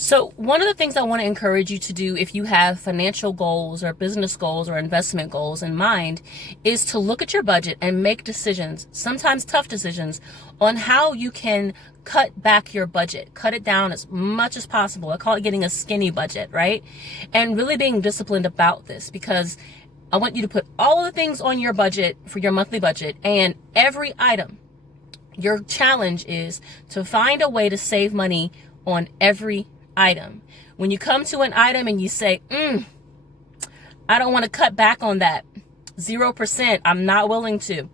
So one of the things I want to encourage you to do if you have financial goals or business goals or investment goals in mind is to look at your budget and make decisions, sometimes tough decisions, on how you can cut back your budget, cut it down as much as possible. I call it getting a skinny budget, right? And really being disciplined about this, because I want you to put all of the things on your budget for your monthly budget, and every item. Your challenge is to find a way to save money on every item. When you come to an item and you say, I don't want to cut back on that 0%, I'm not willing to.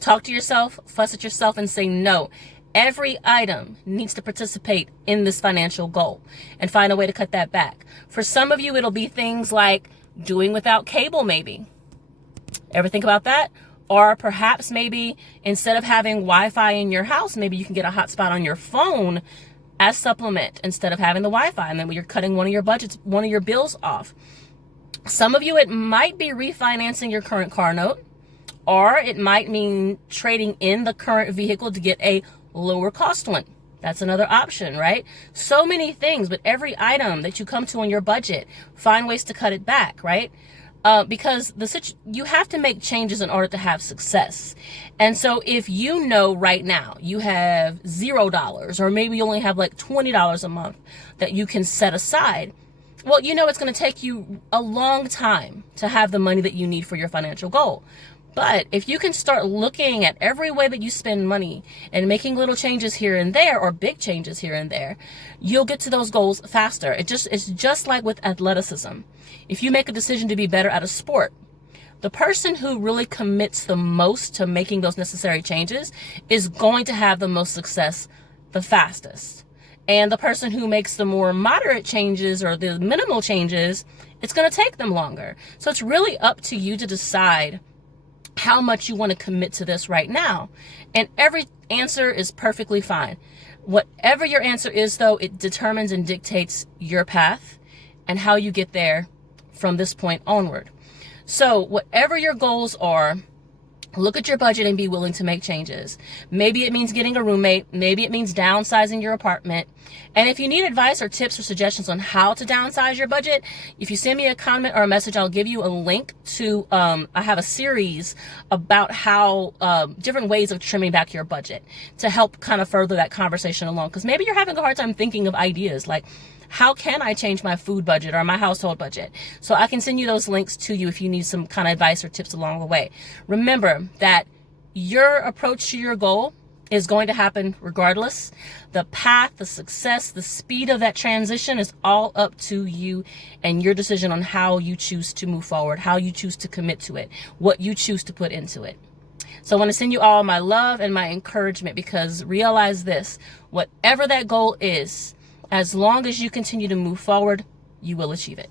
Talk to yourself, fuss at yourself, and say no. Every item needs to participate in this financial goal, and find a way to cut that back. For some of you, it'll be things like doing without cable, maybe. Ever think about that? Or perhaps maybe instead of having Wi-Fi in your house, maybe you can get a hotspot on your phone as supplement instead of having the Wi-Fi, and then you're cutting one of your bills off. Some of you, it might be refinancing your current car note, or it might mean trading in the current vehicle to get a lower cost one. That's another option, right? So many things, but every item that you come to on your budget, find ways to cut it back, right? Because you have to make changes in order to have success. And so if you know right now you have $0, or maybe you only have like $20 a month that you can set aside, well, you know it's going to take you a long time to have the money that you need for your financial goal. But if you can start looking at every way that you spend money and making little changes here and there, or big changes here and there, you'll get to those goals faster. It's just like with athleticism. If you make a decision to be better at a sport, the person who really commits the most to making those necessary changes is going to have the most success the fastest. And the person who makes the more moderate changes or the minimal changes, it's going to take them longer. So it's really up to you to decide how much you want to commit to this right now. And every answer is perfectly fine. Whatever your answer is, though, it determines and dictates your path and how you get there from this point onward. So whatever your goals are, look at your budget and be willing to make changes. Maybe it means getting a roommate. Maybe it means downsizing your apartment. And if you need advice or tips or suggestions on how to downsize your budget, if you send me a comment or a message, I'll give you a link to, I have a series about how, different ways of trimming back your budget to help kind of further that conversation along. Because maybe you're having a hard time thinking of ideas like, how can I change my food budget or my household budget? So I can send you those links to you if you need some kind of advice or tips along the way. Remember that your approach to your goal is going to happen regardless. The path, the success, the speed of that transition is all up to you and your decision on how you choose to move forward, how you choose to commit to it, what you choose to put into it. So I want to send you all my love and my encouragement, because realize this, whatever that goal is, as long as you continue to move forward, you will achieve it.